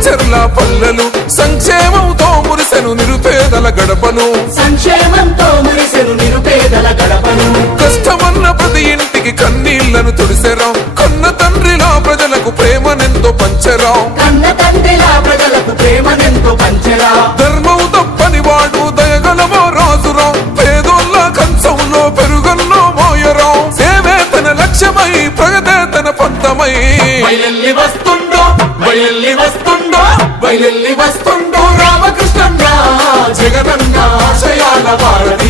మాచర్ల పల్లెలు. సంక్షేమంతో మురిసెను నిరుపేదల గడపను. సంక్షేమంతో మురిసెను నిరుపేదల గడపను. కష్టమన్న ప్రతి ఇంటికి కన్నీళ్ళను తుడిసెరా. కన్న తండ్రిలా ప్రజలకు ప్రేమనెంతో పంచరా. కన్న తండ్రిలా ప్రజలకు ప్రేమనెంతో పంచరా. ధర్మం తప్పని వాడు దయగలమో రాజురా. పేదోళ్ళ కంచంలో పెరుగన్నో మోయరా. సేవే తన లక్ష్యమై ప్రగతే తన పంతమై వస్తుండో బయలెల్లి వస్తుండో బయలెల్లి వస్తుండో రామకృష్ణ జగనన్న ఆశయాల వారధి.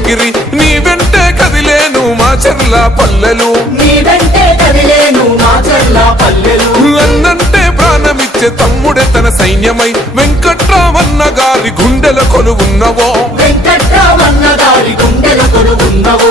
వణికిరి నీ వెంటే కదిలేను మా చెర్ల పల్లెలు. నీ వెంటే కదిలేను మా చల్ల పల్లెలు. అన్నంటే ప్రాణమిచ్చే తమ్ముడే తన సైన్యమై. వెంకట్రామన్న గారి గుండెల కొలువున్నవో. వెంకట్రామన్న గారి గుండెల కొలువున్నవు.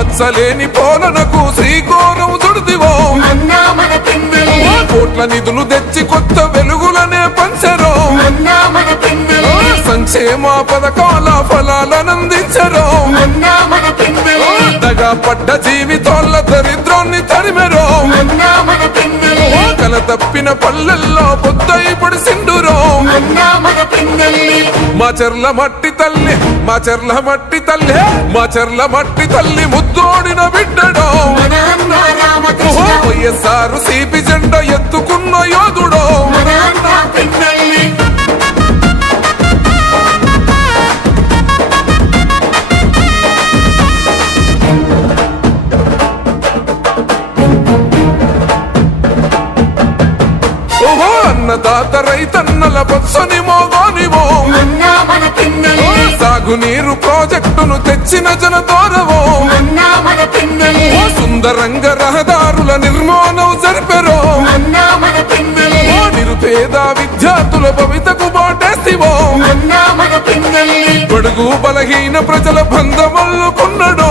మచ్చలేని పోలనకు శ్రీకోరం చుడిదివో. కోట్ల నిధులు తెచ్చి కొత్త వెలుగులనే పంచరో. సంక్షేమ పథకాల ఫలాలనందించరో దగా పడ్డ జీవితాల దరిద్రాన్ని తరిమెరో. కల తప్పిన పల్లెల్లో పొద్దై పడిసిండురో మా చెర్ల మట్టి తల్లి మా చెర్ల మట్టి తల్లి మా చెర్ల మట్టి తల్లి ముద్దోడిన బిడ్డడో. వైఎస్ఆర్ సిపి జెండ ఎత్తుకున్న యోధుడో. అన్న అన్నదాత రైతన్నల పచ్చని మోగో. సాగునీరు ప్రాజెక్టును తెచ్చిన ఓ సుందరంగ రహదారుల నిర్మాణం జరిపెరో. నిరుపేద విద్యార్థుల భవితకు బాటేసివో. బడుగు బలహీన ప్రజల బంధమల్లుకున్నడో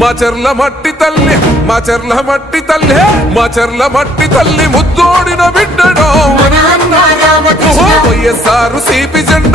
మా చెర్ల మట్టి తల్లి మా చెర్ల మట్టి తల్లి మా చెర్ల మట్టి తల్లి ముద్దోడిన బిడ్డడో. వైఎస్ఆర్ సిపి జెండ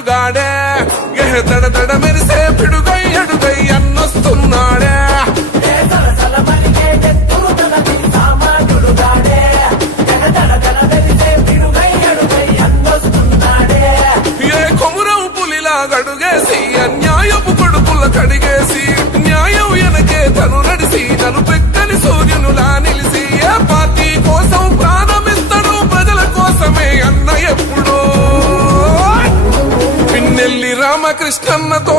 కృష్ణమ్మతో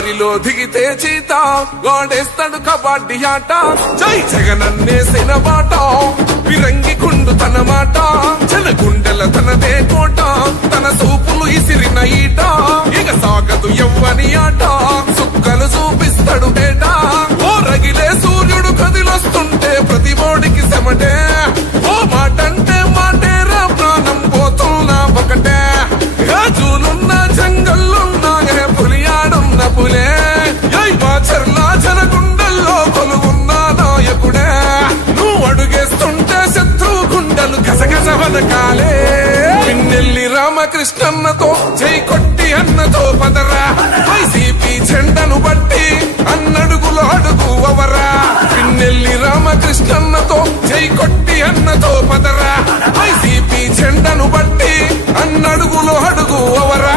దారిలో దిగితే చీత. గోడేస్తాడు కబడ్డీ ఆట. జై జగనన్నేసిన మాట విరంగి కుండు తన మాట. జన గుండెల తనదే కోట. తన సూపులు ఇసిరిన ఈట. ఇక సాగదు ఎవ్వని ఆట. సుక్కలు చూపిస్తాడు బేట ఓ రగిలే సూర్యుడు కదిలొస్తుంటే కృష్ణన్నతో జై కొట్టి అన్నతో పదరా. వైసీపీ జెండను బట్టి అన్నడుగులు అడుగు అవరా పిన్నెల్లి రామకృష్ణన్నతో జై కొట్టి అన్నతో పదరా. వైసీపీ జెండను బట్టి అన్నడుగులు అడుగు అవరా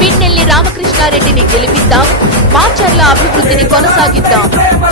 పిన్నెల్లి రామకృష్ణారెడ్డిని గెలిపిద్దాం మాచర్ల అభివృద్ధిని కొనసాగిద్దాం.